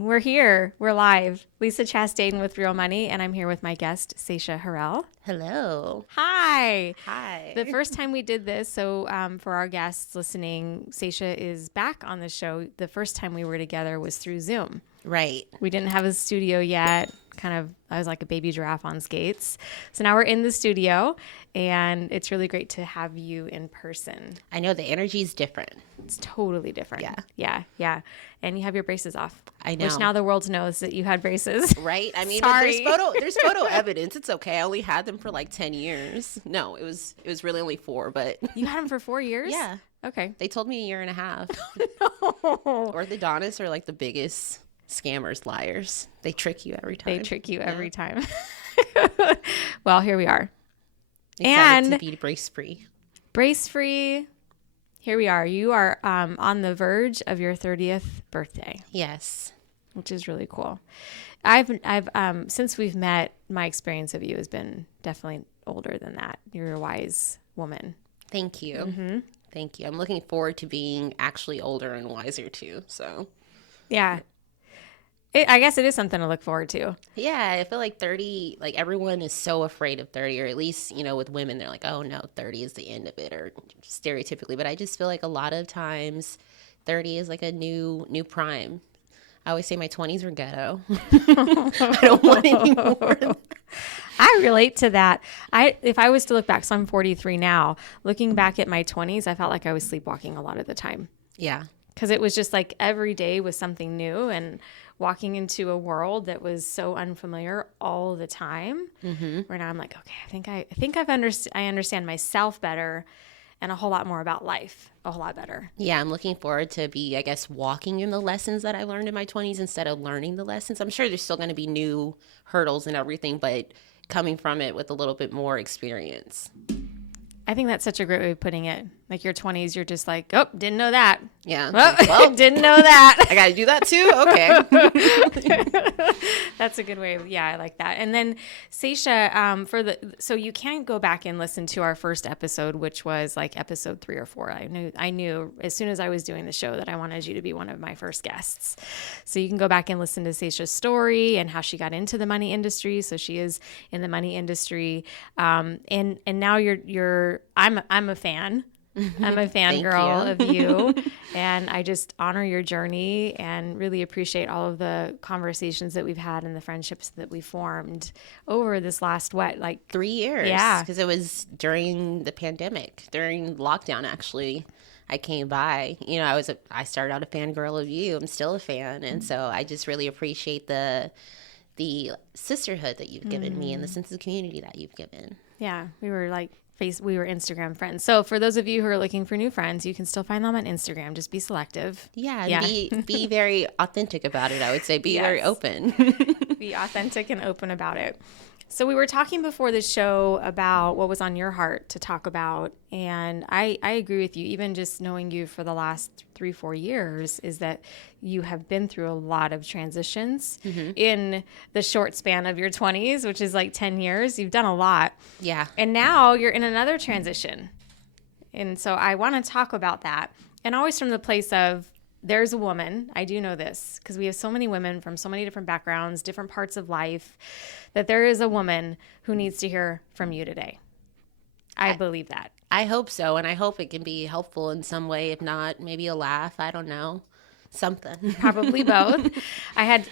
We're here. We're live. Lisa Chastain with Real Money, and I'm here with my guest, Saesha Herrell. Hello. Hi. Hi. The first time we did this, so for our guests listening, Saesha is back on the show. The first time we were together was through Zoom. Right. We didn't have a studio yet. I was like a baby giraffe on skates. So now we're in the studio, and it's really great to have you in person. I know the energy is different. It's totally different. Yeah. Yeah. And you have your braces off. I know. Which now the world knows that you had braces. Right? I mean, Sorry. there's photo evidence. It's okay. I only had them for like 10 years. No, it was really only 4, but You had them for 4 years? yeah. Okay. They told me a year and a half. No. Orthodontists are like the biggest scammers, liars. They trick you every time. They trick you every time. Well, here we are. Excited to be brace free. Brace free. Here we are. You are on the verge of your 30th birthday. Yes. Which is really cool. I've since we've met, my experience of you has been definitely older than that. You're a wise woman. Thank you. Mm-hmm. Thank you. I'm looking forward to being actually older and wiser too. So yeah. I guess it is something to look forward to. yeah, I feel like 30, like everyone is so afraid of 30, or at least, with women, they're like, oh no, 30 is the end of it, or stereotypically. But I just feel like a lot of times 30 is like a new prime. I always say my 20s were ghetto. I don't want any more. I relate to that. If I was to look back, so I'm 43 now, looking back at my 20s, I felt like I was sleepwalking a lot of the time. Yeah. Because it was just like every day was something new, and walking into a world that was so unfamiliar all the time. Mm-hmm. Where now I'm like, okay, I understand myself better, and a whole lot more about life, a whole lot better. Yeah, I'm looking forward to be, I guess, walking in the lessons that I learned in my 20s instead of learning the lessons. I'm sure there's still going to be new hurdles and everything, but coming from it with a little bit more experience. I think that's such a great way of putting it. Like your 20s, you're just like, oh, didn't know that. Yeah. Well, didn't know that. I got to do that too? Okay. That's a good way. Yeah, I like that. And then Saesha, so you can go back and listen to our first episode, which was like episode 3 or 4. I knew as soon as I was doing the show that I wanted you to be one of my first guests. So you can go back and listen to Saesha's story and how she got into the money industry. So she is in the money industry. And now I'm a fan. I'm a fangirl of you, and I just honor your journey and really appreciate all of the conversations that we've had and the friendships that we formed over this last 3 years. Yeah, because it was during the pandemic, during lockdown. Actually, I came by. I started out a fangirl of you. I'm still a fan, and so I just really appreciate the sisterhood that you've given me and the sense of community that you've given. Yeah, we were Instagram friends. So for those of you who are looking for new friends, you can still find them on Instagram. Just be selective. Yeah. Be very authentic about it. I would say be very open. Be authentic and open about it. So we were talking before the show about what was on your heart to talk about. And I agree with you. Even just knowing you for the last 3-4 years is that you have been through a lot of transitions in the short span of your 20s, which is like 10 years. You've done a lot. Yeah. And now you're in another transition. And so I want to talk about that. And always from the place of, there's a woman, I do know this, because we have so many women from so many different backgrounds, different parts of life, that there is a woman who needs to hear from you today. I believe that. I hope so, and I hope it can be helpful in some way. If not, maybe a laugh. I don't know. Something. Probably both. I had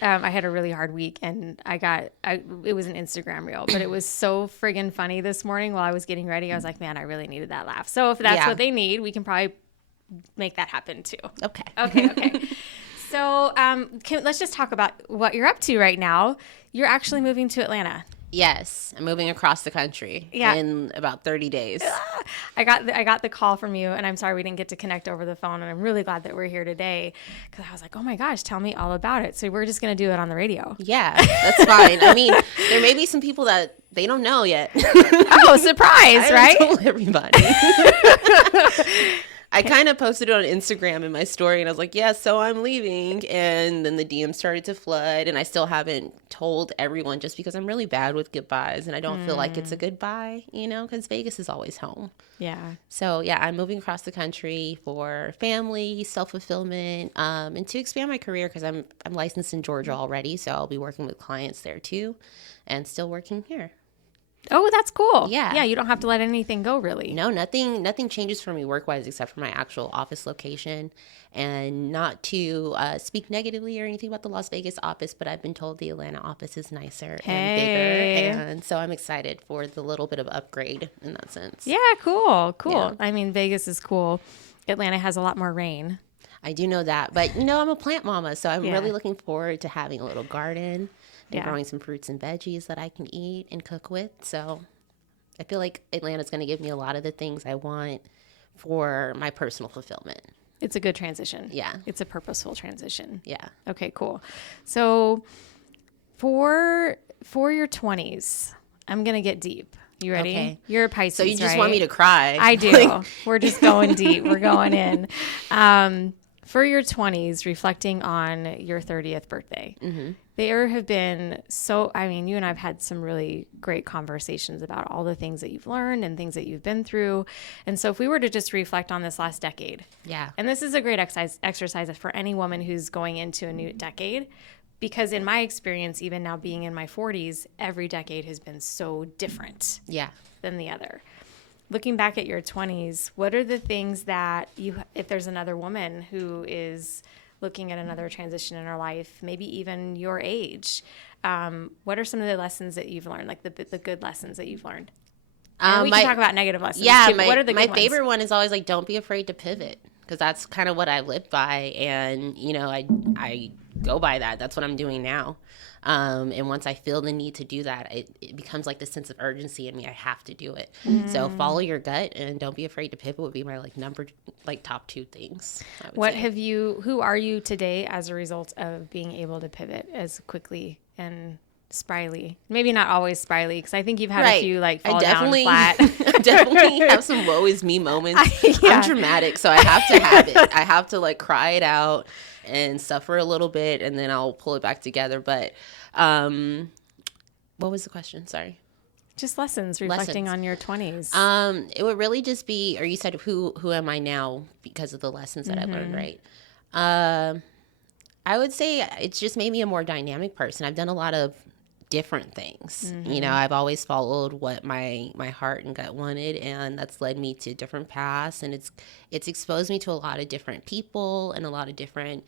a really hard week, and it was an Instagram reel, but it was so friggin' funny this morning while I was getting ready. I was like, man, I really needed that laugh. So if that's what they need, we can probably make that happen too. Okay. So let's just talk about what you're up to right now. You're actually moving to Atlanta. Yes, I'm moving across the country in about 30 days. I got the call from you, and I'm sorry we didn't get to connect over the phone, and I'm really glad that we're here today, because I was like, oh my gosh, tell me all about it. So we're just going to do it on the radio. Yeah, that's fine. I mean, there may be some people that they don't know yet. Oh, surprise, right? I told everybody. I kind of posted it on Instagram in my story, and I was like, yeah, so I'm leaving. And then the DM started to flood, and I still haven't told everyone just because I'm really bad with goodbyes, and I don't feel like it's a goodbye, because Vegas is always home. Yeah. So, yeah, I'm moving across the country for family, self-fulfillment, and to expand my career because I'm licensed in Georgia already, so I'll be working with clients there too, and still working here. Oh, that's cool. Yeah. Yeah, you don't have to let anything go, really. No, nothing changes for me work-wise except for my actual office location. And not to speak negatively or anything about the Las Vegas office, but I've been told the Atlanta office is nicer and bigger. And so I'm excited for the little bit of upgrade in that sense. Yeah, cool. Yeah. I mean, Vegas is cool. Atlanta has a lot more rain. I do know that. But, I'm a plant mama, so I'm really looking forward to having a little garden and growing some fruits and veggies that I can eat and cook with. So I feel like Atlanta's going to give me a lot of the things I want for my personal fulfillment. It's a good transition. Yeah. It's a purposeful transition. Yeah. Okay, cool. So for your 20s, I'm going to get deep. You ready? Okay. You're a Pisces, So you just right? want me to cry. I do. We're just going deep. We're going in. For your 20s, reflecting on your 30th birthday, there have been you and I've had some really great conversations about all the things that you've learned and things that you've been through. And so if we were to just reflect on this last decade, and this is a great exercise for any woman who's going into a new decade, because in my experience, even now being in my 40s, every decade has been so different than the other. Looking back at your 20s, what are the things that if there's another woman who is looking at another transition in her life, maybe even your age, what are some of the lessons that you've learned, like the good lessons that you've learned? And we can talk about negative lessons too, but what are the good ones? Favorite one is always like, don't be afraid to pivot, because that's kind of what I live by, and I go by that. That's what I'm doing now. And once I feel the need to do that, it becomes like this sense of urgency in me. I have to do it. So follow your gut and don't be afraid to pivot would be my top two things. Who are you today as a result of being able to pivot as quickly and spryly? Maybe not always spryly, because I think you've had a few fall down flat. I definitely have some woe is me moments. I'm dramatic, so I have to have it. I have to cry it out and suffer a little bit, and then I'll pull it back together. But what was the question? Sorry. Just lessons reflecting on your 20s. It would really just be, or you said who am I now because of the lessons that I learned, right? I would say it's just made me a more dynamic person. I've done a lot of different things. I've always followed what my heart and gut wanted, and that's led me to different paths, and it's exposed me to a lot of different people and a lot of different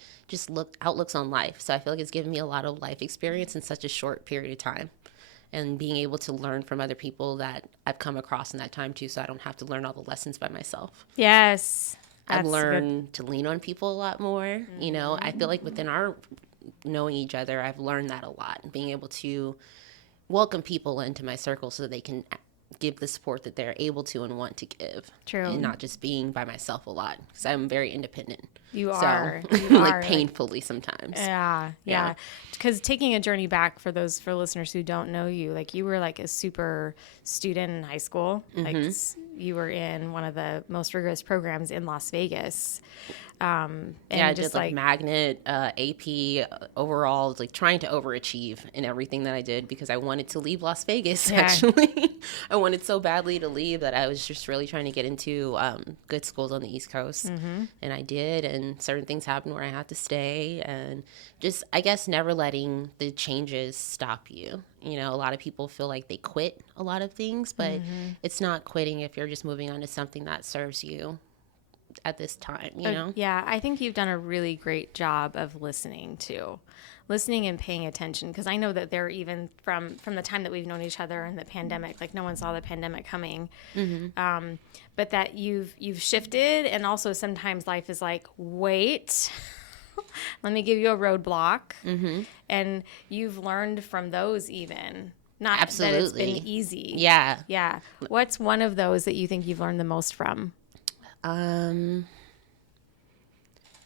outlooks on life. So I feel like it's given me a lot of life experience in such a short period of time, and being able to learn from other people that I've come across in that time too, so I don't have to learn all the lessons by myself. Yes. I've learned to lean on people a lot more. I feel like within our knowing each other, I've learned that a lot, and being able to welcome people into my circle so that they can give the support that they're able to and want to give. True. And not just being by myself a lot, because I'm very independent. You are. Painfully sometimes. Yeah. Because taking a journey back for listeners who don't know you, you were a super student in high school. You were in one of the most rigorous programs in Las Vegas. And I did magnet, AP, overall, trying to overachieve in everything that I did because I wanted to leave Las Vegas, actually. I wanted so badly to leave that I was just really trying to get into good schools on the East Coast. And I did, and certain things happened where I had to stay, and just, I guess, never letting the changes stop you. A lot of people feel like they quit a lot of things, but it's not quitting if you're just moving on to something that serves you at this time, Yeah, I think you've done a really great job of listening and paying attention, because I know that even from the time that we've known each other and the pandemic, no one saw the pandemic coming, but that you've shifted, and also sometimes life is wait, let me give you a roadblock, and you've learned from those, even not absolutely that it's been easy. Yeah. What's one of those that you think you've learned the most from?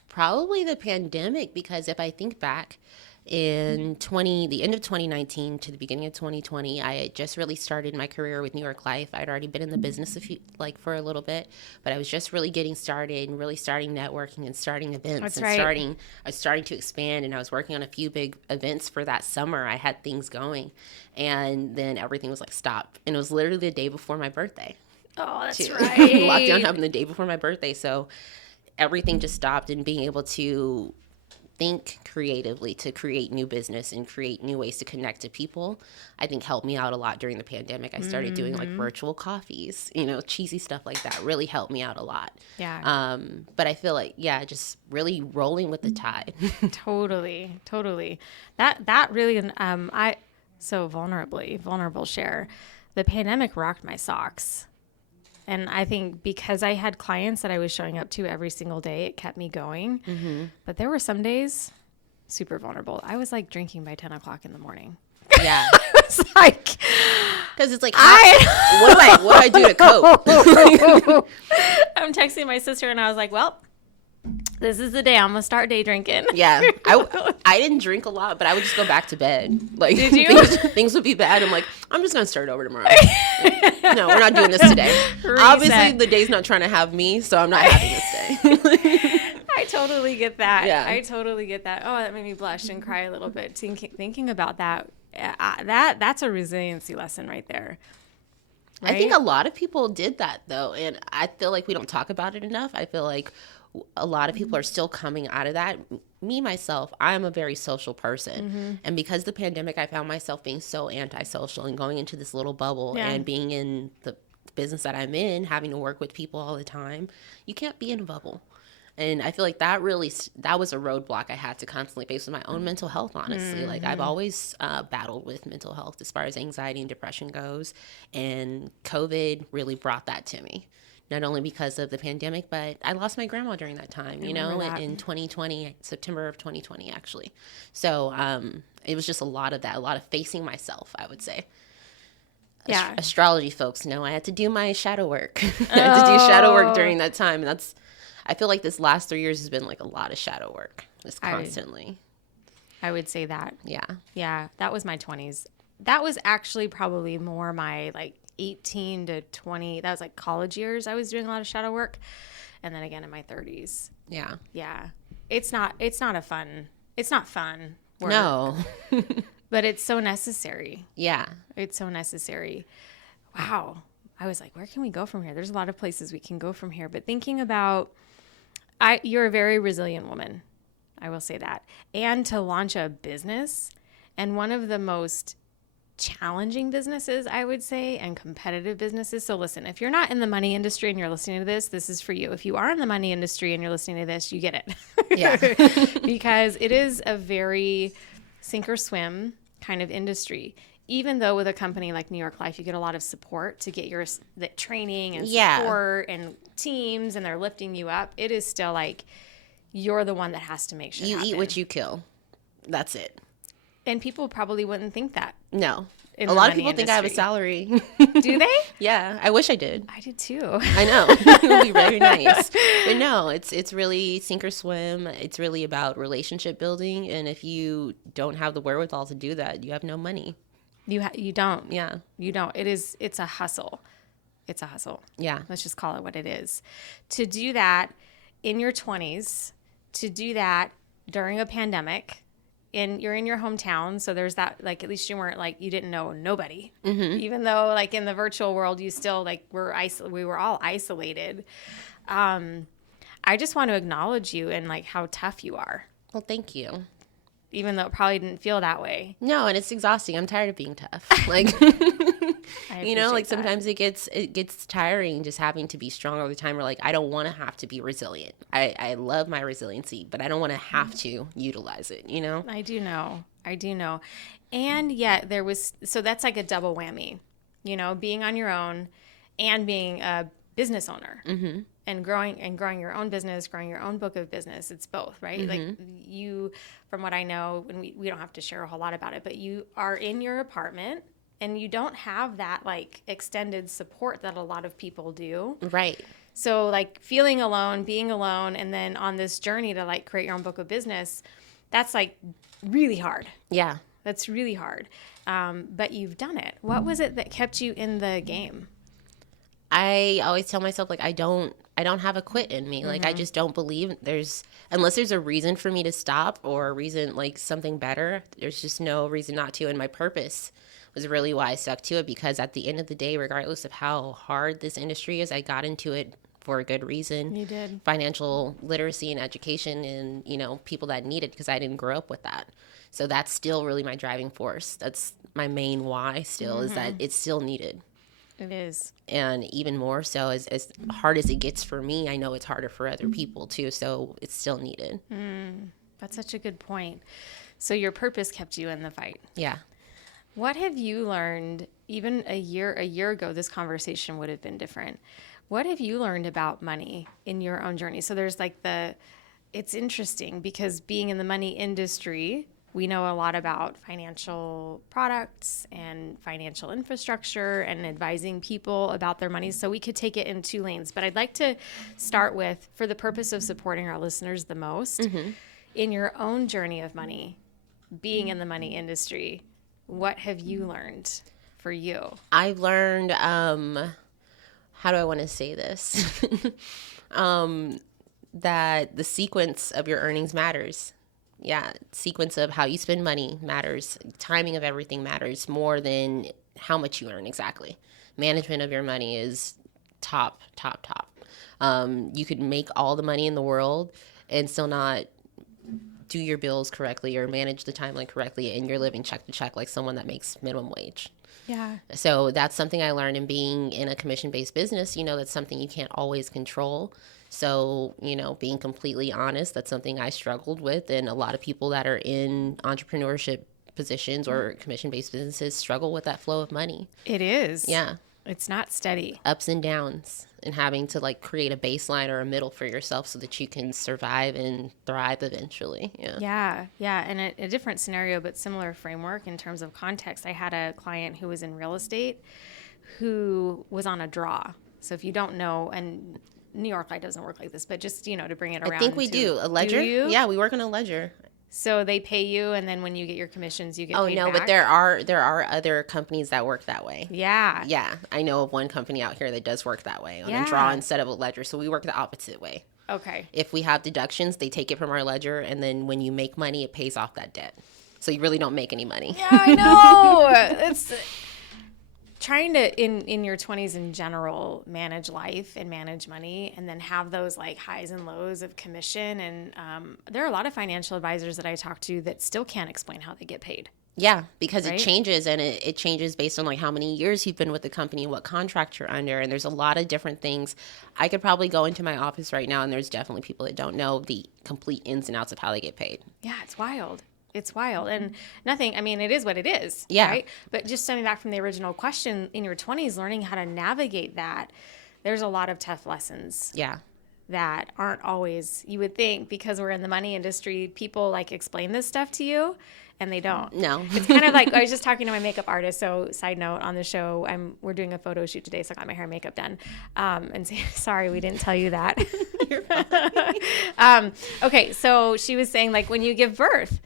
Probably the pandemic, because if I think back in the end of 2019 to the beginning of 2020, I had just really started my career with New York Life. I'd already been in the business for a little bit, but I was just really getting started and really starting networking and starting events. That's and right. I was starting to expand, and I was working on a few big events for that summer. I had things going, and then everything was like stopped, and it was literally the day before my birthday. Oh, that's too. right. Lockdown happened the day before my birthday, so everything just stopped, and being able to think creatively to create new business and create new ways to connect to people, I think helped me out a lot during the pandemic. I started doing like virtual coffees, cheesy stuff like that really helped me out a lot. Yeah. But I feel like, just really rolling with the tide. Totally. That really, so vulnerable share. The pandemic rocked my socks. And I think because I had clients that I was showing up to every single day, it kept me going. Mm-hmm. But there were some days super vulnerable. I was like drinking by 10 o'clock in the morning. Yeah. I was like, because it's like, what do I do to cope? I'm texting my sister and I was like, well, this is the day I'm going to start day drinking. Yeah. I didn't drink a lot, but I would just go back to bed. Like, did you? Things would be bad. I'm like, I'm just going to start over tomorrow. No, we're not doing this today. Reset. Obviously, the day's not trying to have me, so I'm not having this day. I totally get that. Yeah. I totally get that. Oh, that made me blush and cry a little bit thinking about that. That's a resiliency lesson right there. Right? I think a lot of people did that, though, and I feel like we don't talk about it enough. I feel like a lot of people are still coming out of that. Me, myself, I'm a very social person. Mm-hmm. And because the pandemic, I found myself being so antisocial and going into this little bubble and being in the business that I'm in, having to work with people all the time. You can't be in a bubble. And I feel like that was a roadblock I had to constantly face with my own mental health, honestly. Mm-hmm. Like, I've always battled with mental health as far as anxiety and depression goes. And COVID really brought that to me. Not only because of the pandemic, but I lost my grandma during that time, in 2020, September of 2020, actually. So it was just a lot of that, a lot of facing myself, I would say. Yeah. Astrology folks know I had to do my shadow work. I had to do shadow work during that time. And I feel like this last 3 years has been like a lot of shadow work, just constantly. I would say that. Yeah. Yeah, that was my 20s. That was actually probably more my 18 to 20, that was like college years. I was doing a lot of shadow work. And then again in my 30s. Yeah. Yeah. It's not fun work. No. But it's so necessary. Yeah. It's so necessary. Wow. I was like, where can we go from here? There's a lot of places we can go from here. But thinking about, you're a very resilient woman. I will say that. And to launch a business, and one of the most challenging businesses, I would say, and competitive businesses. So listen, if you're not in the money industry and you're listening to this is for you. If you are in the money industry and you're listening to this, you get it. Yeah. Because it is a very sink or swim kind of industry. Even though with a company like New York Life, you get a lot of support to get the training and support and teams, and they're lifting you up. It is still like you're the one that has to make sure you eat what you kill. That's it. And people probably wouldn't think that. No. A lot of people think I have a salary. Do they? Yeah. I wish I did. I did too. I know. It would be very nice. But no, it's really sink or swim. It's really about relationship building. And if you don't have the wherewithal to do that, you have no money. You don't. Yeah. You don't. It's a hustle. It's a hustle. Yeah. Let's just call it what it is. To do that in your 20s, to do that during a pandemic, and you're in your hometown, so there's that, at least you weren't you didn't know nobody. Mm-hmm. Even though in the virtual world you still we were all isolated. I just want to acknowledge you and how tough you are. Well, thank you. Even though it probably didn't feel that way. No, and it's exhausting. I'm tired of being tough. Sometimes it gets tiring just having to be strong all the time. Or I don't want to have to be resilient. I love my resiliency, but I don't want to have to utilize it, I do know. And yet so that's like a double whammy, being on your own and being a business owner. Mm-hmm. And growing your own business, growing your own book of business. It's both, right? Mm-hmm. You, from what I know, and we don't have to share a whole lot about it, but you are in your apartment and you don't have that extended support that a lot of people do. Right. So feeling alone, being alone, and then on this journey to create your own book of business, that's like really hard. Yeah. That's really hard. But you've done it. What was it that kept you in the game? I always tell myself, like, I don't have a quit in me. Like, I just don't believe unless there's a reason for me to stop or a reason, like something better, there's just no reason not to. And my purpose was really why I stuck to it, because at the end of the day, regardless of how hard this industry is, I got into it for a good reason. You did. Financial literacy and education and, people that need it, because I didn't grow up with that. So that's still really my driving force. That's my main why still, is that it's still needed. It is. And even more so, as hard as it gets for me, I know it's harder for other people too. So it's still needed. That's such a good point. So your purpose kept you in the fight. Yeah. What have you learned, even a year ago, this conversation would have been different. What have you learned about money in your own journey? So there's like it's interesting because being in the money industry, we know a lot about financial products and financial infrastructure and advising people about their money. So we could take it in two lanes. But I'd like to start with, for the purpose of supporting our listeners the most, in your own journey of money, being in the money industry, what have you learned for you? I've learned, how do I want to say this? That the sequence of your earnings matters. Yeah, sequence of how you spend money matters. Timing of everything matters more than how much you earn exactly. Management of your money is top. You could make all the money in the world and still not do your bills correctly or manage the timeline correctly, and you're living check to check like someone that makes minimum wage. Yeah. So that's something I learned in being in a commission-based business. That's something you can't always control. So, being completely honest, that's something I struggled with. And a lot of people that are in entrepreneurship positions or commission-based businesses struggle with that flow of money. It is. Yeah. It's not steady. Ups and downs, and having to like create a baseline or a middle for yourself so that you can survive and thrive eventually. Yeah. And a different scenario, but similar framework in terms of context. I had a client who was in real estate who was on a draw. So if you don't know, and New York Life doesn't work like this, but just, to bring it around. I think we do. A ledger? Do you? Yeah, we work on a ledger. So they pay you, and then when you get your commissions, you get paid no, back? but there are other companies that work that way. Yeah. Yeah, I know of one company out here that does work that way on a draw instead of a ledger. So we work the opposite way. Okay. If we have deductions, they take it from our ledger, and then when you make money, it pays off that debt. So you really don't make any money. Yeah, I know. It's trying to, in your 20s in general, manage life and manage money, and then have those like highs and lows of commission. And there are a lot of financial advisors that I talk to that still can't explain how they get paid. Yeah, because Right? it changes, and it changes based on like how many years you've been with the company, what contract you're under, and there's a lot of different things. I could probably go into my office right now, and there's definitely people that don't know the complete ins and outs of how they get paid. Yeah, it's wild. It's wild. And nothing, I mean, it is what it is. Yeah. Right? But just stepping back from the original question, in your 20s, learning how to navigate that, there's a lot of tough lessons. Yeah. That aren't always, you would think, because we're in the money industry, people like explain this stuff to you, and they don't. No. It's kind of like, I was just talking to my makeup artist. So side note, on the show, we're doing a photo shoot today, so I got my hair and makeup done. And sorry, we didn't tell you that. You're fine. Okay, so she was saying, like, when you give birth,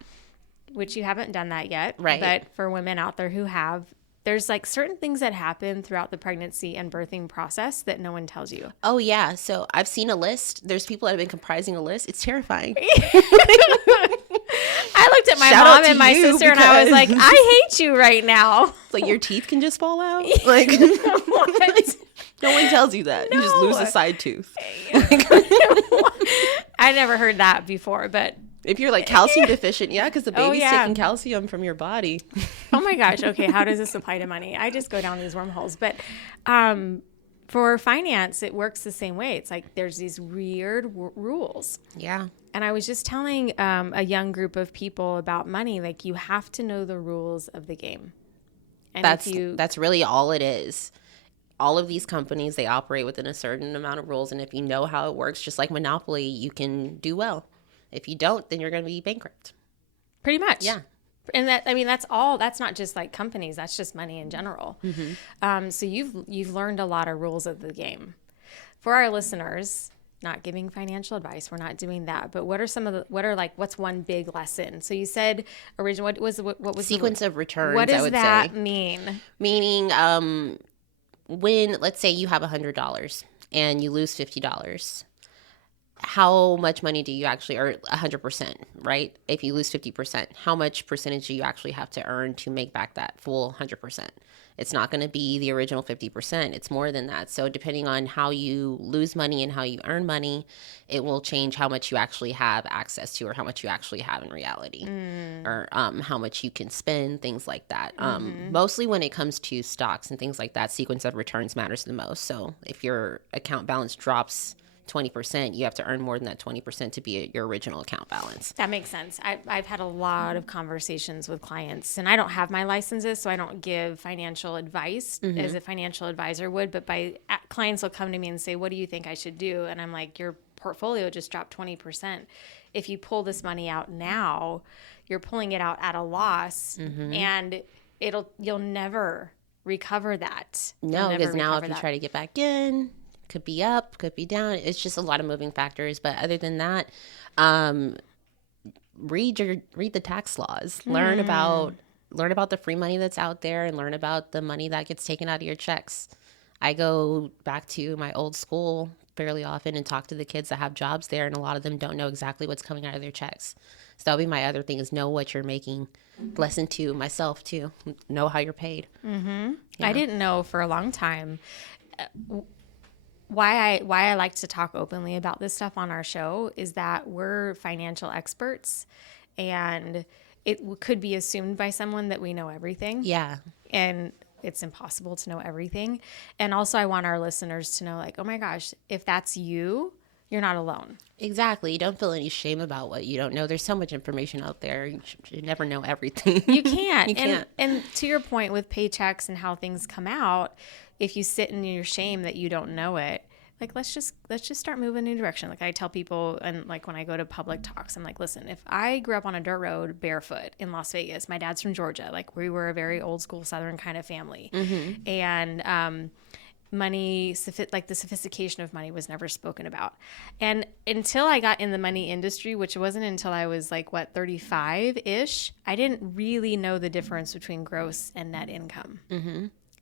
which you haven't done that yet, right? But for women out there who have, there's like certain things that happen throughout the pregnancy and birthing process that no one tells you. Oh, yeah. So I've seen a list. There's people that have been comprising a list. It's terrifying. I looked at my mom and my sister and I was like, I hate you right now. Like your teeth can just fall out. Like what? No one tells you that. No. You just lose a side tooth. I never heard that before, but if you're like calcium deficient, yeah, because the baby's taking calcium from your body. Oh my gosh. Okay. How does this apply to money? I just go down these wormholes. But for finance, it works the same way. It's like there's these weird rules. Yeah. And I was just telling a young group of people about money. Like, you have to know the rules of the game. And that's really all it is. All of these companies, they operate within a certain amount of rules. And if you know how it works, just like Monopoly, you can do well. If you don't, then you're going to be bankrupt. Pretty much. Yeah. And that's all. That's not just like companies. That's just money in general. Mm-hmm. So you've learned a lot of rules of the game. For our listeners, not giving financial advice. We're not doing that. But what are like, what's one big lesson? So you said what was sequence of returns. What does I would that say. mean? Meaning, when, let's say you have $100 and you lose $50, how much money do you actually, or 100%, right? If you lose 50%, how much percentage do you actually have to earn to make back that full 100%? It's not going to be the original 50%. It's more than that. So depending on how you lose money and how you earn money, it will change how much you actually have access to, or how much you actually have in reality, or how much you can spend, things like that. Mostly when it comes to stocks and things like that, sequence of returns matters the most. So if your account balance drops 20%, you have to earn more than that 20% to be at your original account balance. That makes sense. I've had a lot of conversations with clients, and I don't have my licenses, so I don't give financial advice as a financial advisor would, but clients will come to me and say, what do you think I should do? And I'm like, your portfolio just dropped 20%. If you pull this money out now, you're pulling it out at a loss, and you'll never recover that. No, because now if you try to get back in, could be up, could be down. It's just a lot of moving factors. But other than that, read the tax laws. Learn about the free money that's out there, and learn about the money that gets taken out of your checks. I go back to my old school fairly often and talk to the kids that have jobs there, and a lot of them don't know exactly what's coming out of their checks. So that'll be my other thing, is know what you're making. Lesson to myself too. Know how you're paid. Yeah. I didn't know for a long time. Why I like to talk openly about this stuff on our show is that we're financial experts, and it could be assumed by someone that we know everything. Yeah. And it's impossible to know everything. And also I want our listeners to know, like, oh my gosh, if that's you, you're not alone. Exactly. You don't feel any shame about what you don't know. There's so much information out there. You never know everything. You can't. You can't. And to your point with paychecks and how things come out, if you sit in your shame that you don't know it, like, let's just start moving in a direction. Like I tell people, and like when I go to public talks, I'm like, listen, if I grew up on a dirt road barefoot in Las Vegas, my dad's from Georgia, like we were a very old school Southern kind of family. And money, like the sophistication of money was never spoken about. And until I got in the money industry, which wasn't until I was like, 35-ish, I didn't really know the difference between gross and net income.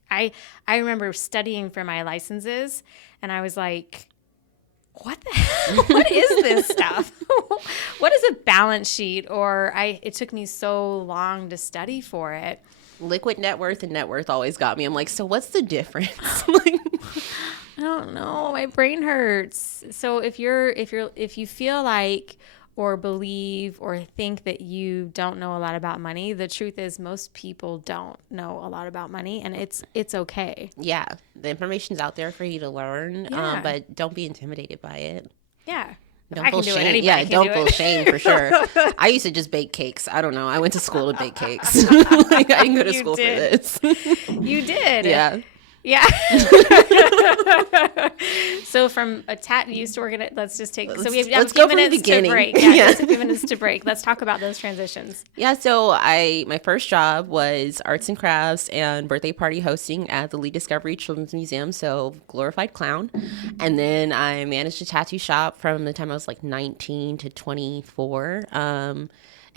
I remember studying for my licenses, and I was like, what the hell? What is this stuff? What is a balance sheet? It took me so long to study for it. Liquid net worth and net worth always got me. I'm like, so what's the difference? I don't know. My brain hurts. So if you feel like or believe or think that you don't know a lot about money, the truth is most people don't know a lot about money, and it's okay. Yeah. The information's out there for you to learn, but don't be intimidated by it. Yeah. Don't feel shame. Yeah, don't feel shame for sure. I used to just bake cakes. I don't know. I went to school to bake cakes. Like, I didn't go to school for this. You did. Yeah. Yeah. So from you used to work in it. Let's just take. So we have a few minutes to break. Yeah, just a few minutes to break. Let's talk about those transitions. Yeah. So my first job was arts and crafts and birthday party hosting at the Lee Discovery Children's Museum. So glorified clown. And then I managed a tattoo shop from the time I was like 19 to 24.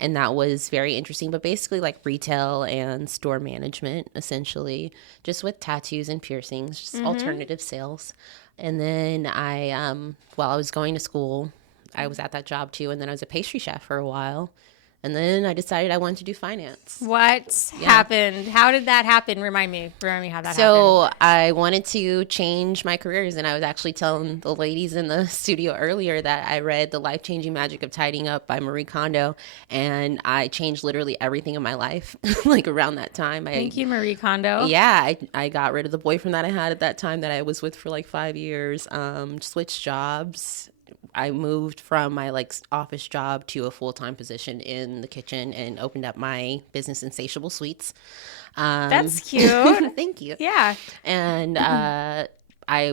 And that was very interesting, but basically like retail and store management, essentially, just with tattoos and piercings, just alternative sales. And then while I was going to school, I was at that job too. And then I was a pastry chef for a while. And then I decided I wanted to do finance. What happened? How did that happen? Remind me how that happened. So I wanted to change my careers. And I was actually telling the ladies in the studio earlier that I read The Life-Changing Magic of Tidying Up by Marie Kondo. And I changed literally everything in my life, like around that time. Thank you, Marie Kondo. Yeah, I got rid of the boyfriend that I had at that time that I was with for like 5 years, switched jobs. I moved from my office job to a full-time position in the kitchen and opened up my business Insatiable Sweets. That's cute. Thank you. Yeah. And I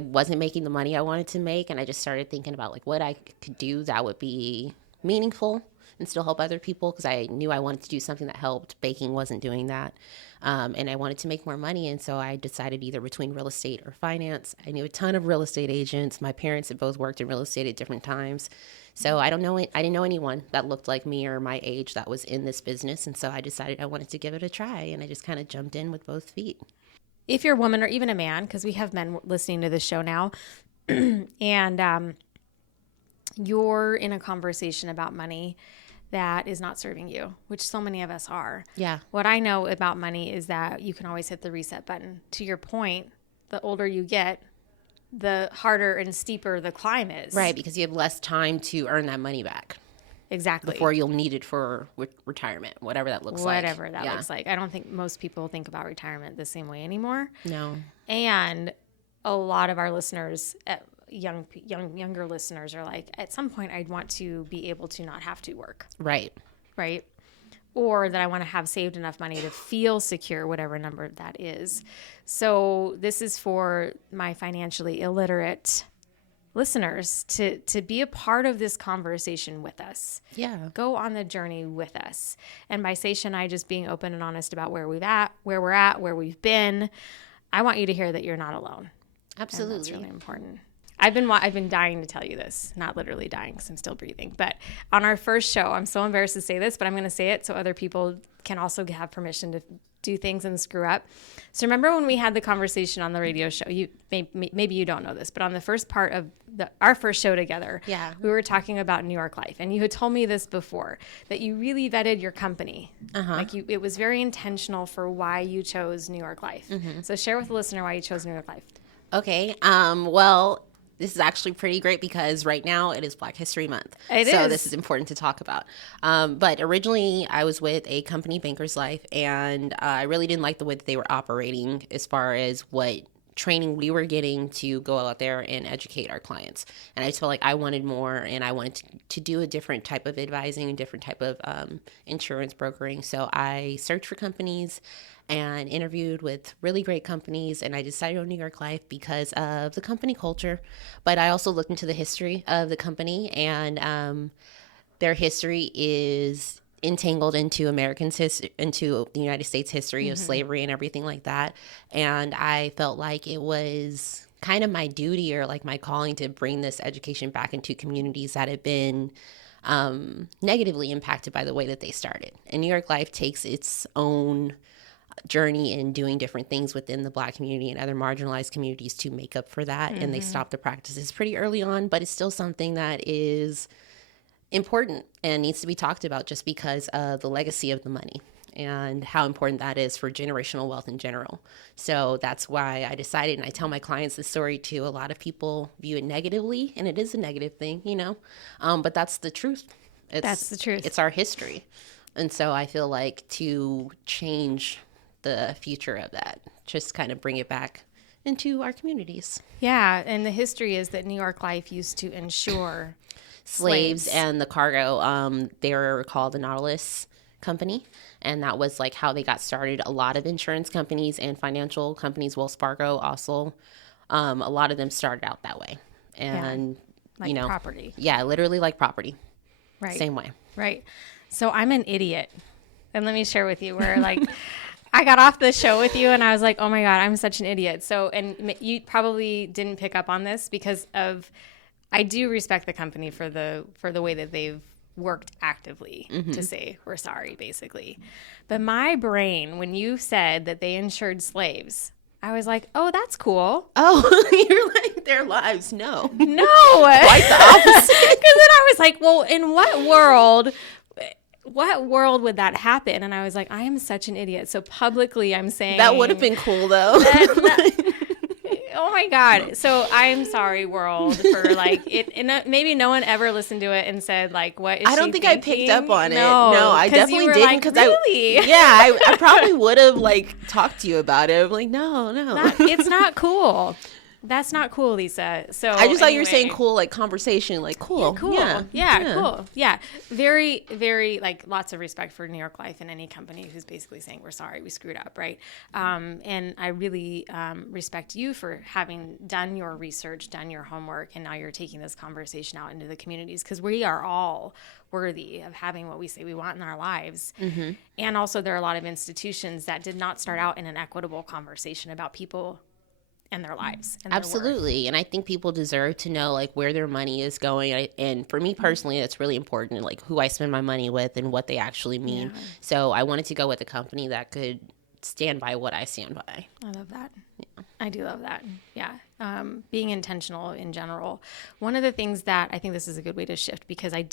wasn't making the money I wanted to make, and I just started thinking about what I could do that would be meaningful and still help other people, because I knew I wanted to do something that helped. Baking wasn't doing that. And I wanted to make more money. And so I decided either between real estate or finance. I knew a ton of real estate agents. My parents had both worked in real estate at different times. So I didn't know anyone that looked like me or my age that was in this business. And so I decided I wanted to give it a try. And I just kind of jumped in with both feet. If you're a woman or even a man, because we have men listening to this show now, and you're in a conversation about money that is not serving you, which so many of us are. Yeah. What I know about money is that you can always hit the reset button. To your point, the older you get, the harder and steeper the climb is. Right, because you have less time to earn that money back. Exactly. Before you'll need it for retirement, whatever that looks like. Whatever that looks like. I don't think most people think about retirement the same way anymore. No. And a lot of our listeners, younger listeners, are like, at some point I'd want to be able to not have to work. Right. Right. Or that I want to have saved enough money to feel secure, whatever number that is. So this is for my financially illiterate listeners to be a part of this conversation with us. Yeah. Go on the journey with us. And by Saesha and I just being open and honest about where we're at, where we've been, I want you to hear that you're not alone. Absolutely. And that's really important. I've been dying to tell you this, not literally dying because I'm still breathing, but on our first show, I'm so embarrassed to say this, but I'm going to say it so other people can also have permission to do things and screw up. So remember when we had the conversation on the radio show, maybe you don't know this, but on the first part of our first show together, yeah, we were talking about New York Life, and you had told me this before, that you really vetted your company. Like it was very intentional for why you chose New York Life. So share with the listener why you chose New York Life. Okay. Well, this is actually pretty great because right now it is Black History Month. So this is important to talk about. But originally I was with a company, Bankers Life, and I really didn't like the way that they were operating as far as what training we were getting to go out there and educate our clients. And I just felt like I wanted more, and I wanted to do a different type of advising, a different type of insurance brokering. So I searched for companies and interviewed with really great companies, and I decided on New York Life because of the company culture. But I also looked into the history of the company, and their history is entangled into into the United States history of slavery and everything like that. And I felt like it was kind of my duty or like my calling to bring this education back into communities that had been negatively impacted by the way that they started. And New York Life takes its own journey in doing different things within the Black community and other marginalized communities to make up for that. And they stopped the practices pretty early on, but it's still something that is important and needs to be talked about just because of the legacy of the money and how important that is for generational wealth in general. So that's why I decided, and I tell my clients this story too. A lot of people view it negatively, and it is a negative thing, but that's the truth. That's the truth. It's our history. And so I feel like to change the future of that, just kind of bring it back into our communities. Yeah, and the history is that New York Life used to insure slaves and the cargo. They were called the Nautilus Company, and that was like how they got started. A lot of insurance companies and financial companies, Wells Fargo also, a lot of them started out that way. And property. Yeah, literally like property. Right. Same way. Right. So I'm an idiot. And let me share with you where I got off the show with you and I was like, oh my God, I'm such an idiot. So, and you probably didn't pick up on this because I do respect the company for the way that they've worked actively to say we're sorry, basically. But my brain, when you said that they insured slaves, I was like, oh, that's cool. Oh, you're like their lives. No. No. Quite the opposite. Because then I was like, well, in what world would that happen? And I was like, I am such an idiot. So publicly I'm saying. That would have been cool, though. Oh my God. So I'm sorry, world, for it. And maybe no one ever listened to it and said, what is I don't she think thinking? I picked up on it. No, I definitely didn't. Because really? I probably would have talked to you about it. I'm like, no. It's not cool. That's not cool, Lisa. So I just thought you were anyway. saying cool, like conversation, like cool. Cool. Cool. Yeah. Very, very, like, lots of respect for New York Life and any company who's basically saying, we're sorry, we screwed up, right? And I really respect you for having done your research, done your homework, and now you're taking this conversation out into the communities, because we are all worthy of having what we say we want in our lives. Mm-hmm. And also, there are a lot of institutions that did not start out in an equitable conversation about people and their lives. And Absolutely. And I think people deserve to know, like, where their money is going. And for me personally, it's really important, like, who I spend my money with and what they actually mean. Yeah. So I wanted to go with a company that could stand by what I stand by. I love that. Yeah. I do love that. Yeah. Being intentional in general. One of the things that I think this is a good way to shift, because I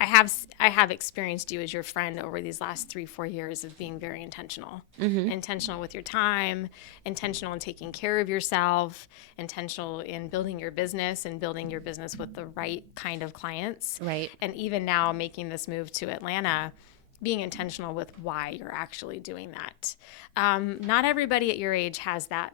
have experienced you as your friend over these last 3-4 years of being very intentional. Mm-hmm. Intentional with your time, intentional in taking care of yourself, intentional in building your business and building your business with the right kind of clients. Right. And even now making this move to Atlanta, being intentional with why you're actually doing that. Not everybody at your age has that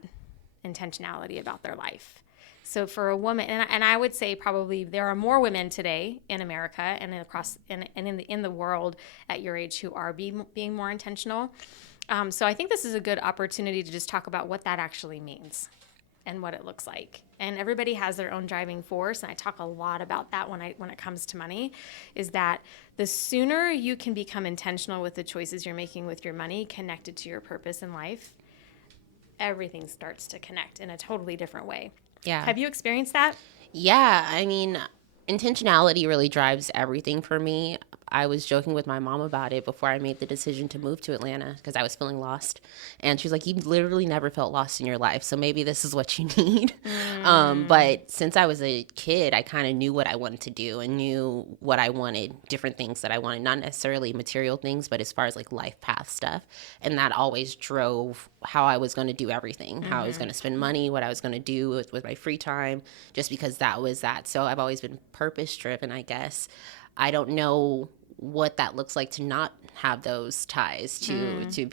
intentionality about their life. So for a woman, and I would say probably there are more women today in America and across and in the world at your age who are being more intentional. So I think this is a good opportunity to just talk about what that actually means and what it looks like. And everybody has their own driving force, and I talk a lot about that when it comes to money, is that the sooner you can become intentional with the choices you're making with your money, connected to your purpose in life, everything starts to connect in a totally different way. Yeah. Have you experienced that? Yeah. I mean, intentionality really drives everything for me. I was joking with my mom about it before I made the decision to move to Atlanta, because I was feeling lost. And she was like, you literally never felt lost in your life, so maybe this is what you need. But since I was a kid, I kind of knew what I wanted to do and knew what I wanted, different things that I wanted, not necessarily material things, but as far as like life path stuff. And that always drove how I was going to do everything, how I was going to spend money, what I was going to do with my free time, just because that was that. So I've always been purpose driven, I guess. I don't know what that looks like to not have those ties to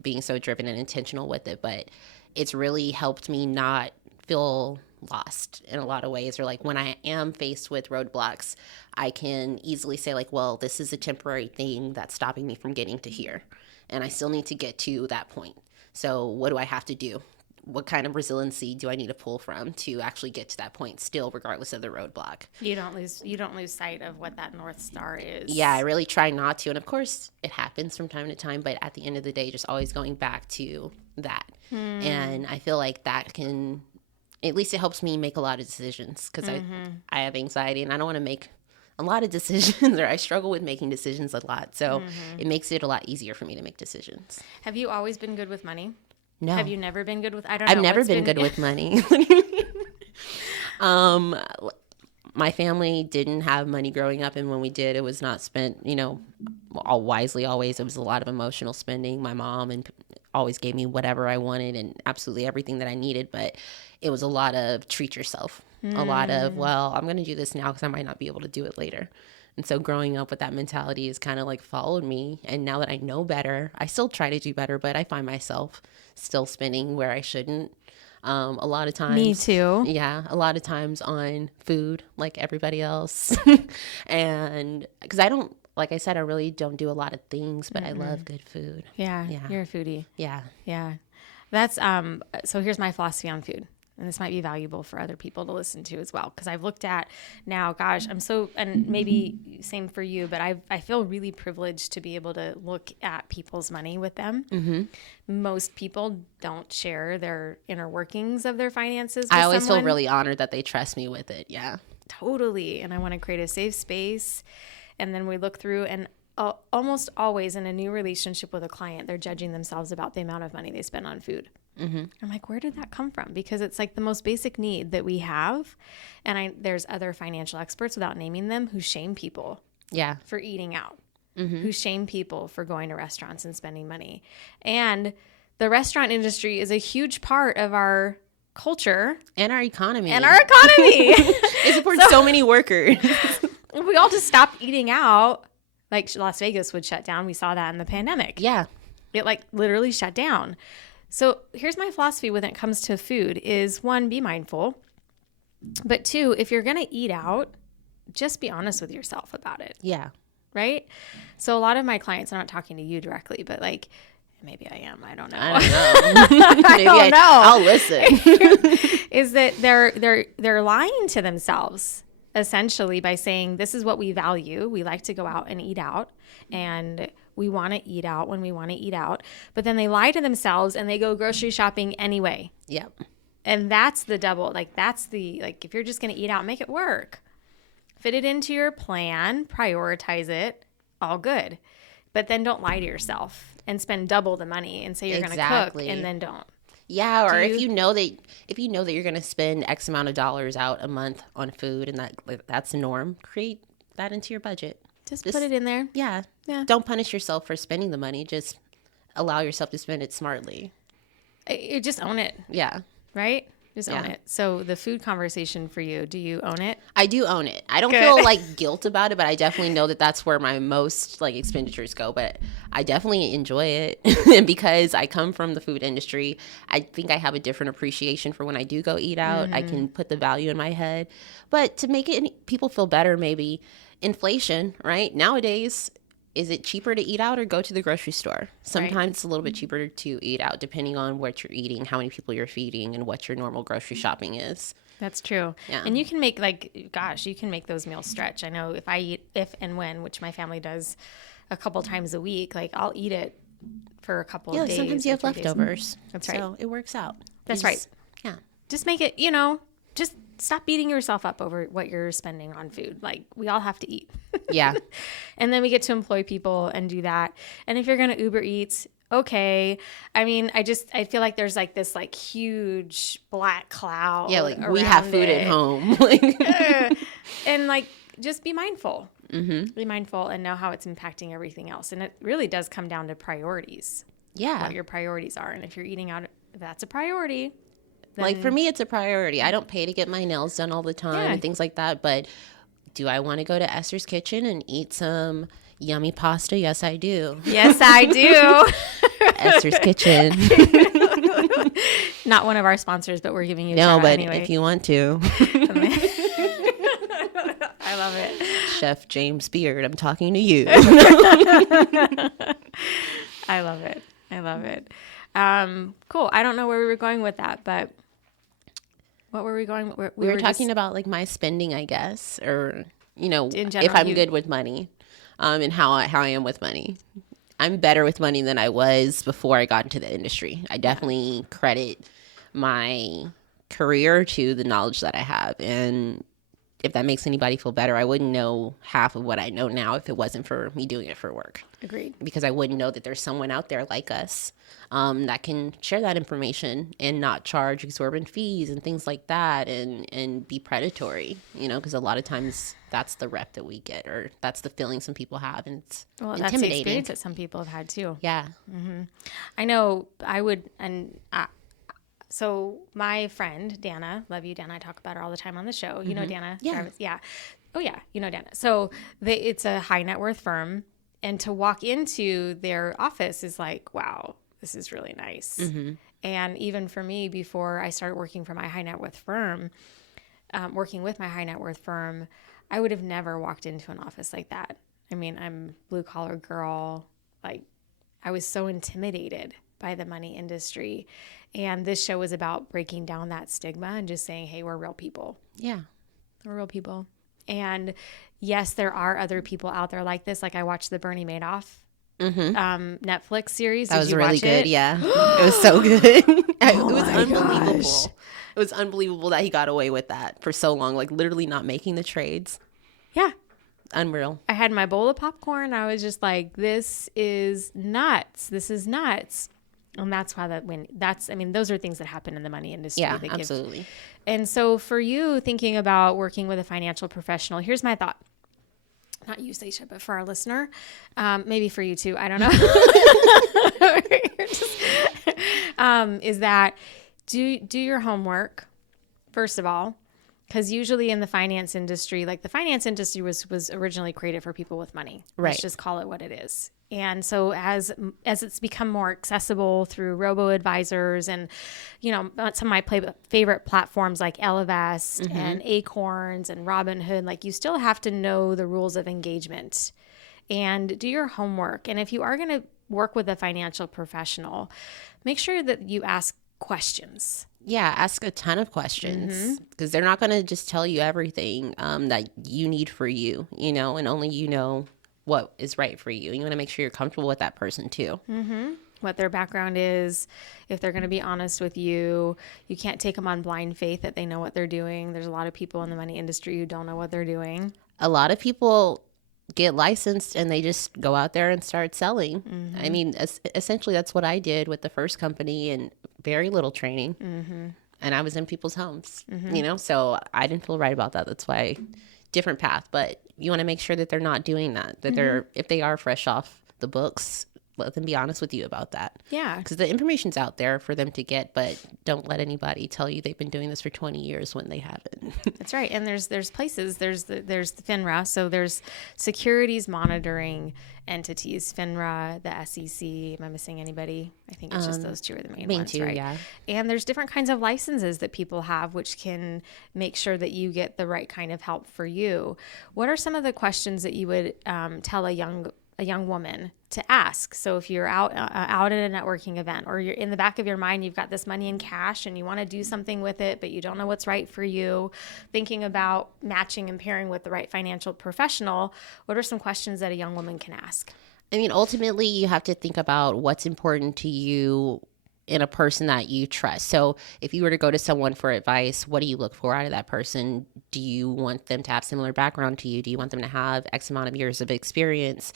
being so driven and intentional with it, but it's really helped me not feel lost in a lot of ways. Or like when I am faced with roadblocks, I can easily say like, well, this is a temporary thing that's stopping me from getting to here, and I still need to get to that point. So what do I have to do? What kind of resiliency do I need to pull from to actually get to that point still, regardless of the roadblock? You don't lose sight of what that North Star is. Yeah, I really try not to. And of course it happens from time to time, but at the end of the day, just always going back to that. And I feel like that can, at least it helps me make a lot of decisions, because I have anxiety and I don't want to make a lot of decisions, or I struggle with making decisions a lot. So it makes it a lot easier for me to make decisions. Have you always been good with money? No. Have you never been good with? I don't know. I've never been good with money. My family didn't have money growing up, and when we did, it was not spent, all wisely. Always, it was a lot of emotional spending. My mom always gave me whatever I wanted and absolutely everything that I needed, but it was a lot of treat yourself. A lot of, well, I'm going to do this now because I might not be able to do it later. And so growing up with that mentality has kind of like followed me. And now that I know better, I still try to do better, but I find myself still spending where I shouldn't. A lot of times. Me too. Yeah. A lot of times on food, like everybody else. And because like I said, I really don't do a lot of things, but I love good food. Yeah. You're a foodie. Yeah. Yeah. That's, so here's my philosophy on food. And this might be valuable for other people to listen to as well. Because I've looked at now, gosh, and maybe same for you, but I feel really privileged to be able to look at people's money with them. Mm-hmm. Most people don't share their inner workings of their finances with I always feel really honored that they trust me with it. Yeah. Totally. And I want to create a safe space. And then we look through, and almost always in a new relationship with a client, they're judging themselves about the amount of money they spend on food. Mm-hmm. I'm like, where did that come from? Because it's like the most basic need that we have. And there's other financial experts, without naming them, who shame people for eating out, who shame people for going to restaurants and spending money. And the restaurant industry is a huge part of our culture. And our economy. It supports so many workers. If we all just stopped eating out, like Las Vegas would shut down. We saw that in the pandemic. Yeah. It like literally shut down. So here's my philosophy when it comes to food is 1, be mindful. But 2, if you're going to eat out, just be honest with yourself about it. Yeah. Right? So a lot of my clients, I'm not talking to you directly, but like maybe I am. I don't know. I don't know. Maybe I don't know. I'll listen. Is that they're lying to themselves essentially by saying this is what we value. We like to go out and eat out, and we want to eat out when we want to eat out. But then they lie to themselves and they go grocery shopping anyway. Yep. And that's the double. Like that's the if you're just going to eat out, make it work. Fit it into your plan, prioritize it, all good. But then don't lie to yourself and spend double the money and say you're going to cook and then don't. Yeah, or if you know that you're going to spend X amount of dollars out a month on food and that's the norm, create that into your budget. Just put it in there. Yeah. Yeah. Don't punish yourself for spending the money. Just allow yourself to spend it smartly. You just own it. Yeah. Right? Just own it. So the food conversation for you, do you own it? I do own it. I don't feel like guilt about it, but I definitely know that that's where my most like expenditures go. But I definitely enjoy it. And because I come from the food industry, I think I have a different appreciation for when I do go eat out. Mm-hmm. I can put the value in my head. But to make people feel better, maybe inflation, right? Nowadays, is it cheaper to eat out or go to the grocery store? Sometimes it's a little bit cheaper to eat out depending on what you're eating, how many people you're feeding, and what your normal grocery shopping is. That's true. Yeah. And you can make you can make those meals stretch. I know if I eat if and when, which my family does a couple times a week, like I'll eat it for a couple of days. Yeah, sometimes you have leftovers. That's right. So it works out. That's right. Yeah. Just make it, just stop beating yourself up over what you're spending on food. Like we all have to eat. Yeah. And then we get to employ people and do that. And if you're going to Uber Eats, okay. I mean, I feel like there's like this like huge black cloud. Yeah. Like we have food at home. And like, just be mindful. Mm-hmm. Be mindful and know how it's impacting everything else. And it really does come down to priorities. Yeah. What your priorities are. And if you're eating out, if that's a priority. Like for me, it's a priority. I don't pay to get my nails done all the time and things like that. But do I want to go to Esther's Kitchen and eat some yummy pasta? Yes, I do. Yes, I do. Esther's Kitchen. Not one of our sponsors, but we're giving you a shout but anyway. If you want to. I love it. Chef James Beard, I'm talking to you. I love it. I love it. Cool. I don't know where we were going with that, but what were we going? We were talking about like my spending, I guess, or in general, if I'm good with money, and how I am with money. I'm better with money than I was before I got into the industry. I definitely credit my career to the knowledge that I have, and if that makes anybody feel better, I wouldn't know half of what I know now if it wasn't for me doing it for work. Agreed. Because I wouldn't know that there's someone out there like us that can share that information and not charge exorbitant fees and things like that and be predatory, because a lot of times that's the rep that we get, or that's the feeling some people have, and it's intimidating. That's the experience that some people have had too. Yeah. Mm-hmm. I know I would, so my friend, Dana, love you, Dana. I talk about her all the time on the show. You know Dana? Yeah. Yeah. Oh, yeah. You know Dana. So it's a high net worth firm. And to walk into their office is like, wow, this is really nice. Mm-hmm. And even for me, before I started working for my high net worth firm, working with my high net worth firm, I would have never walked into an office like that. I mean, I'm blue collar girl. Like I was so intimidated by the money industry. And this show was about breaking down that stigma and just saying, hey, we're real people. Yeah. We're real people. And yes, there are other people out there like this. Like I watched the Bernie Madoff Netflix series. That was really good. It? Yeah. It was so good. It was unbelievable. Gosh. It was unbelievable that he got away with that for so long, like literally not making the trades. Yeah. Unreal. I had my bowl of popcorn. I was just like, this is nuts. This is nuts. And that's why those are things that happen in the money industry. Yeah, absolutely. And so for you thinking about working with a financial professional, here's my thought. Not you, Saesha, but for our listener, maybe for you too. I don't know. Is that do your homework, first of all, because usually in the finance industry, like the finance industry was originally created for people with money. Right. Let's just call it what it is. And so as it's become more accessible through robo-advisors and, some of my favorite platforms like Ellevest and Acorns and Robinhood, like you still have to know the rules of engagement and do your homework. And if you are going to work with a financial professional, make sure that you ask questions. Yeah, ask a ton of questions because they're not going to just tell you everything that you need for you, and only you know what is right for you. You want to make sure you're comfortable with that person too. What their background is, if they're going to be honest with you. You can't take them on blind faith that they know what they're doing. There's a lot of people in the money industry who don't know what they're doing. A lot of people get licensed and they just go out there and start selling. I mean, essentially that's what I did with the first company and very little training. And I was in people's homes, so I didn't feel right about that. That's why different path, but you want to make sure that they're not doing that, they're, if they are fresh off the books, let them be honest with you about that. Yeah. Because the information's out there for them to get, but don't let anybody tell you they've been doing this for 20 years when they haven't. That's right. And there's places, there's the FINRA. So there's securities monitoring entities, FINRA, the SEC. Am I missing anybody? I think it's just those two are the main ones, two, right? Yeah. And there's different kinds of licenses that people have, which can make sure that you get the right kind of help for you. What are some of the questions that you would tell a young woman to ask? So if you're out at a networking event, or you're in the back of your mind, you've got this money in cash and you want to do something with it, but you don't know what's right for you, thinking about matching and pairing with the right financial professional, what are some questions that a young woman can ask? I mean, ultimately, you have to think about what's important to you in a person that you trust. So if you were to go to someone for advice, what do you look for out of that person? Do you want them to have similar background to you? Do you want them to have X amount of years of experience?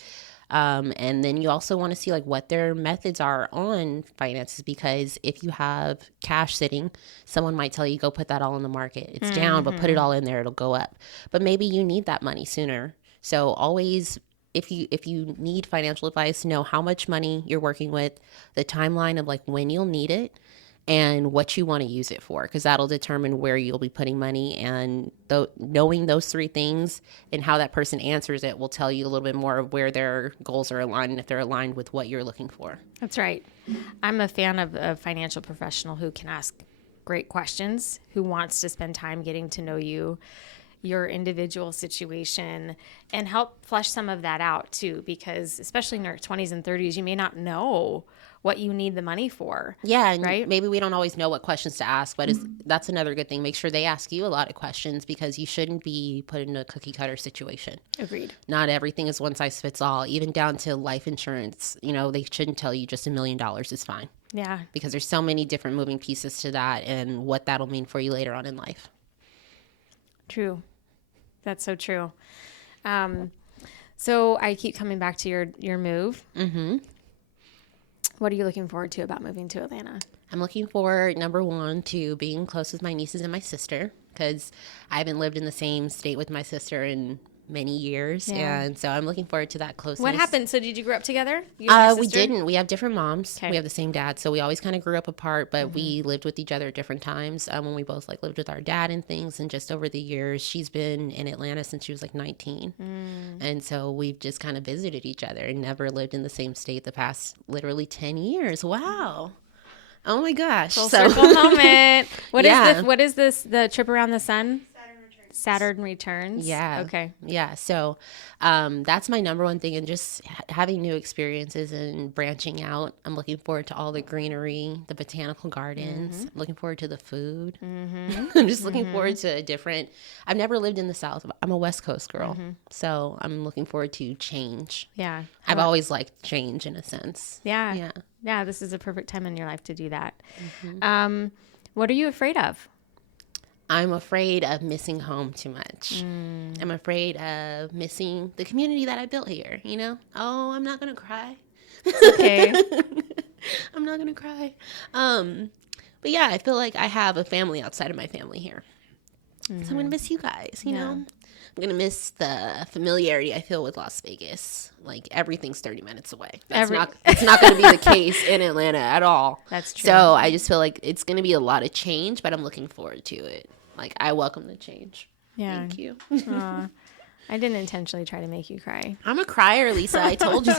And then you also want to see like what their methods are on finances, because if you have cash sitting, someone might tell you, go put that all in the market. It's down, but put it all in there, it'll go up. But maybe you need that money sooner. So always, if you need financial advice, know how much money you're working with, the timeline of like when you'll need it, and what you want to use it for, because that'll determine where you'll be putting money. And knowing those three things and how that person answers it will tell you a little bit more of where their goals are aligned and if they're aligned with what you're looking for. That's right. I'm a fan of a financial professional who can ask great questions, who wants to spend time getting to know you, your individual situation, and help flesh some of that out too, because especially in your 20s and 30s, you may not know what you need the money for. Yeah, and right? Maybe we don't always know what questions to ask, but that's another good thing. Make sure they ask you a lot of questions, because you shouldn't be put in a cookie cutter situation. Agreed. Not everything is one size fits all, even down to life insurance. They shouldn't tell you just $1 million is fine. Yeah. Because there's so many different moving pieces to that and what that'll mean for you later on in life. True. That's so true. So I keep coming back to your move. Mm-hmm. What are you looking forward to about moving to Atlanta? I'm looking forward, number one, to being close with my nieces and my sister, because I haven't lived in the same state with my sister in many years. Yeah. And so I'm looking forward to that closeness. What happened? So did you grow up together? We didn't. We have different moms. Okay. We have the same dad. So we always kind of grew up apart, but we lived with each other at different times when we both lived with our dad and things. And just over the years, she's been in Atlanta since she was 19. And so we've just kind of visited each other and never lived in the same state the past literally 10 years. Wow. Oh my gosh. Full circle moment. What is this, the trip around the sun? Saturn returns. Yeah. Okay. Yeah. So that's my number one thing. And just having new experiences and branching out. I'm looking forward to all the greenery, the botanical gardens. I'm looking forward to the food. I'm just looking forward to I've never lived in the South. I'm a West Coast girl. So I'm looking forward to change. Yeah. I've always liked change in a sense. Yeah. Yeah. Yeah. This is a perfect time in your life to do that. What are you afraid of? I'm afraid of missing home too much. I'm afraid of missing the community that I built here, Oh, I'm not going to cry. It's okay. I'm not going to cry. But yeah, I feel like I have a family outside of my family here. So I'm going to miss you guys, know. I'm going to miss the familiarity I feel with Las Vegas. Like everything's 30 minutes away. It's not going to be the case in Atlanta at all. That's true. So I just feel like it's going to be a lot of change, but I'm looking forward to it. Like I welcome the change. Yeah. Thank you. I didn't intentionally try to make you cry. I'm a crier, Lisa. I told you.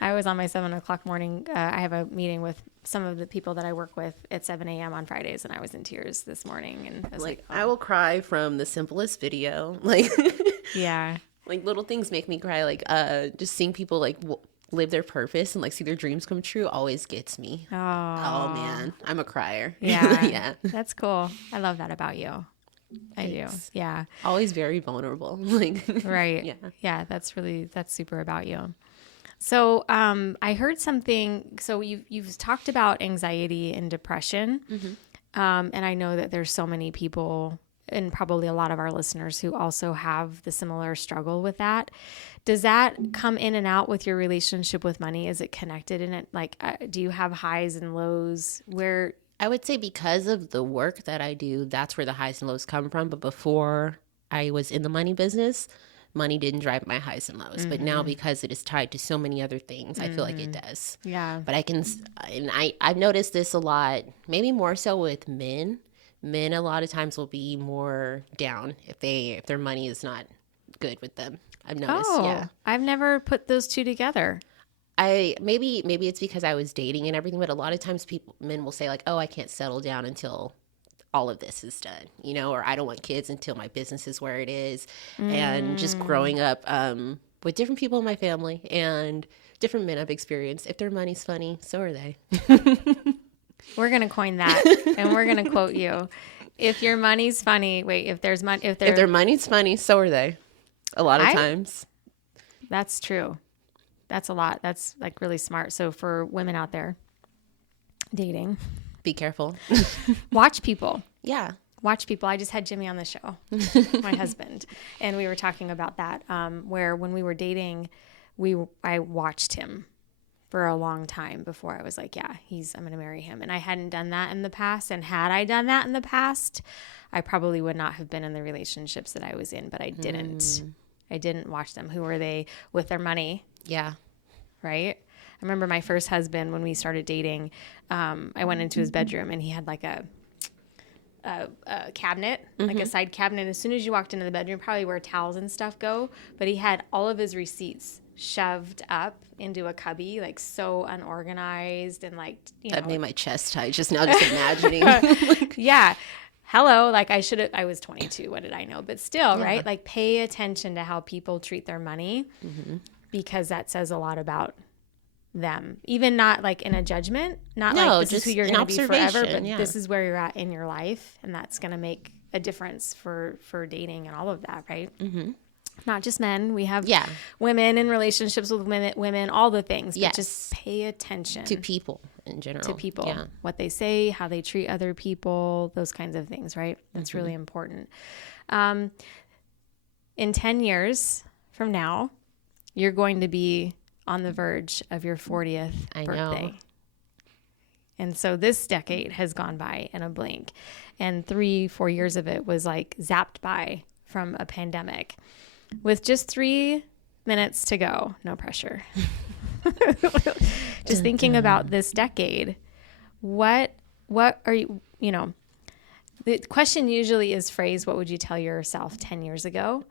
I was on my 7:00 morning. I have a meeting with some of the people that I work with at 7 a.m. on Fridays, and I was in tears this morning. And I was like, oh. I will cry from the simplest video. Like, yeah. Like, little things make me cry. Like, just seeing people, like, live their purpose and, like, see their dreams come true always gets me. Oh man. I'm a crier. Yeah. Yeah. That's cool. I love that about you. I do. Yeah. Always very vulnerable. Like, right. Yeah. Yeah. That's super about you. So, I heard something. So you've talked about anxiety and depression. And I know that there's so many people, and probably a lot of our listeners, who also have the similar struggle with that. Does that come in and out with your relationship with money? Is it connected in it? Like, do you have highs and lows where? I would say because of the work that I do, that's where the highs and lows come from. But before I was in the money business, money didn't drive my highs and lows. But now, because it is tied to so many other things, I feel like it does. Yeah. But I've noticed this a lot, maybe more so with men. Men a lot of times will be more down if their money is not good with them. I've noticed. Yeah. I've never put those two together. Maybe it's because I was dating and everything, but a lot of times men will say like, oh, I can't settle down until all of this is done, or I don't want kids until my business is where it is. And just growing up with different people in my family and different men I've experienced, if their money's funny, so are they. We're going to coin that, and we're going to quote you. If your money's funny, if their money's funny, so are they. A lot of times. That's true. That's a lot. That's like really smart. So for women out there dating, be careful. Watch people. Yeah. Watch people. I just had Jimmy on the show, my husband, and we were talking about that, where when we were dating, I watched him for a long time before I was like, yeah, I'm going to marry him. And I hadn't done that in the past. And had I done that in the past, I probably would not have been in the relationships that I was in, but I didn't. I didn't watch them. Who were they with their money? Yeah. Right? I remember my first husband, when we started dating, I went into his bedroom and he had like a cabinet, like a side cabinet. As soon as you walked into the bedroom, probably where towels and stuff go, but he had all of his receipts shoved up into a cubby, like so unorganized, and like, that made my chest tight just now, just imagining. Yeah. Hello. Like I was 22. What did I know? But still, right? Like, pay attention to how people treat their money, because that says a lot about them. Even not like in a judgment, not like this is who you're going to be forever, but this is where you're at in your life. And that's going to make a difference for dating and all of that. Right. Not just men. We have women in relationships with women, all the things. But just pay attention to people in general. To people, what they say, how they treat other people, those kinds of things, right? That's really important. In 10 years from now, you're going to be on the verge of your 40th birthday. Know. And so this decade has gone by in a blink. And 3-4 years of it was like zapped by from a pandemic. With just 3 minutes to go, no pressure. Just thinking about this decade, what are you, the question usually is phrased, what would you tell yourself 10 years ago?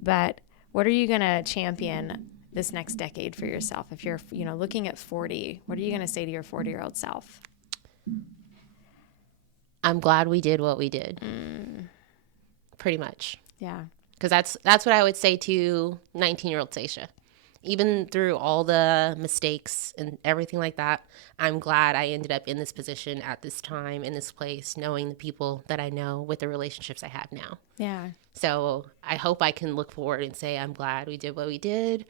But what are you going to champion this next decade for yourself? If you're, looking at 40, what are you going to say to your 40-year-old self? I'm glad we did what we did. Pretty much. Yeah. Because that's what I would say to 19-year-old Saesha. Even through all the mistakes and everything like that, I'm glad I ended up in this position at this time, in this place, knowing the people that I know with the relationships I have now. Yeah. So I hope I can look forward and say, I'm glad we did what we did.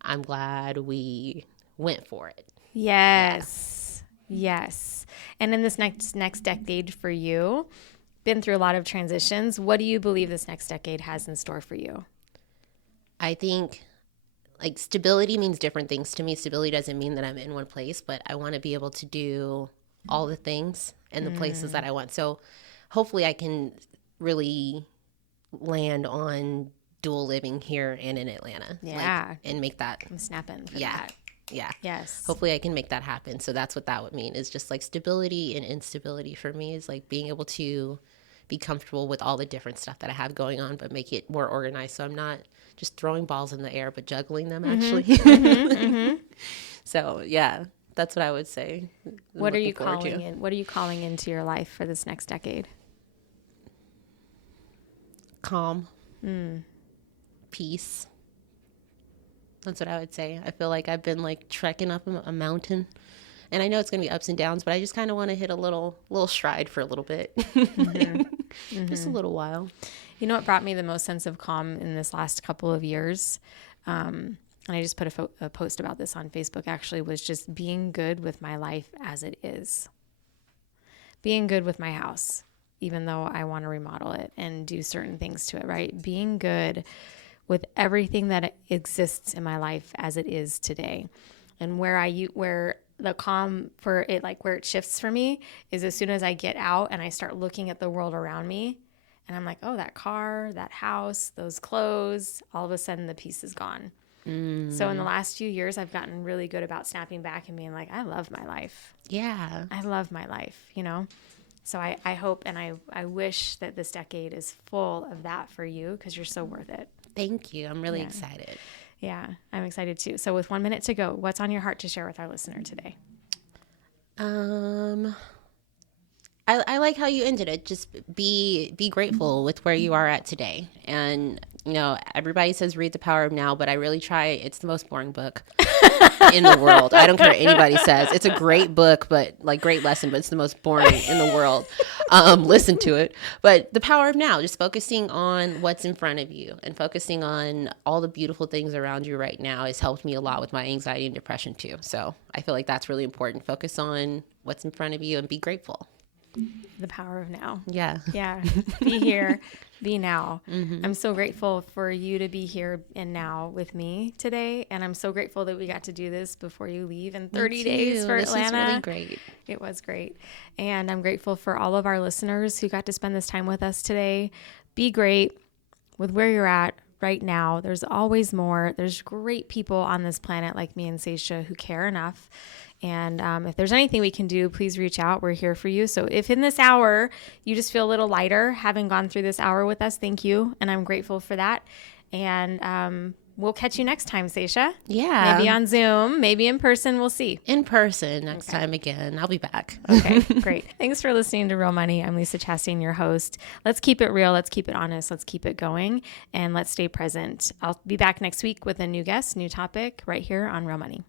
I'm glad we went for it. Yes. Yeah. Yes. And in this next decade for you, been through a lot of transitions. What do you believe this next decade has in store for you? I think like stability means different things to me. Stability doesn't mean that I'm in one place, but I want to be able to do all the things in the places that I want. So hopefully I can really land on dual living here and in Atlanta. Yeah. And make that. I'm snapping for that. Yeah. Yes. Hopefully I can make that happen. So that's what that would mean, is just like stability and instability for me is like being able to be comfortable with all the different stuff that I have going on, but make it more organized. So I'm not just throwing balls in the air, but juggling them actually. So yeah, that's what I would say. What are you calling in? What are you calling into your life for this next decade? Calm. Peace. That's what I would say. I feel like I've been like trekking up a mountain, and I know it's going to be ups and downs, but I just kind of want to hit a little stride for a little bit. Just a little while. You know what brought me the most sense of calm in this last couple of years? And I just put a post about this on Facebook actually, was just being good with my life as it is. Being good with my house, even though I want to remodel it and do certain things to it, right? Being good with everything that exists in my life as it is today. And where the calm for it, like where it shifts for me, is as soon as I get out and I start looking at the world around me and I'm like, oh, that car, that house, those clothes, all of a sudden the peace is gone. So in the last few years, I've gotten really good about snapping back and being like, I love my life. Yeah. I love my life, you know? So I hope and I wish that this decade is full of that for you, because you're so worth it. Thank you. I'm really excited. Yeah, I'm excited too. So with 1 minute to go, what's on your heart to share with our listener today? I like how you ended it. Just be grateful with where you are at today. And, you know, everybody says read The Power of Now, but I really try. It's the most boring book in the world. I don't care what anybody says. It's a great book, but like great lesson, but it's the most boring in the world. Listen to it. But The Power of Now, just focusing on what's in front of you and focusing on all the beautiful things around you right now has helped me a lot with my anxiety and depression too. So I feel like that's really important. Focus on what's in front of you and be grateful. The power of now. Yeah. Yeah. Be here, be now. I'm so grateful for you to be here and now with me today. And I'm so grateful that we got to do this before you leave in 30 days for Atlanta. This was really great. It was great. And I'm grateful for all of our listeners who got to spend this time with us today. Be great with where you're at right now. There's always more. There's great people on this planet like me and Saesha who care enough. And if there's anything we can do, please reach out. We're here for you. So if in this hour you just feel a little lighter, having gone through this hour with us, thank you. And I'm grateful for that. And we'll catch you next time, Saesha. Yeah. Maybe on Zoom, maybe in person. We'll see. In person next time again. I'll be back. Okay, great. Thanks for listening to Real Money. I'm Lisa Chastain, your host. Let's keep it real. Let's keep it honest. Let's keep it going. And let's stay present. I'll be back next week with a new guest, new topic right here on Real Money.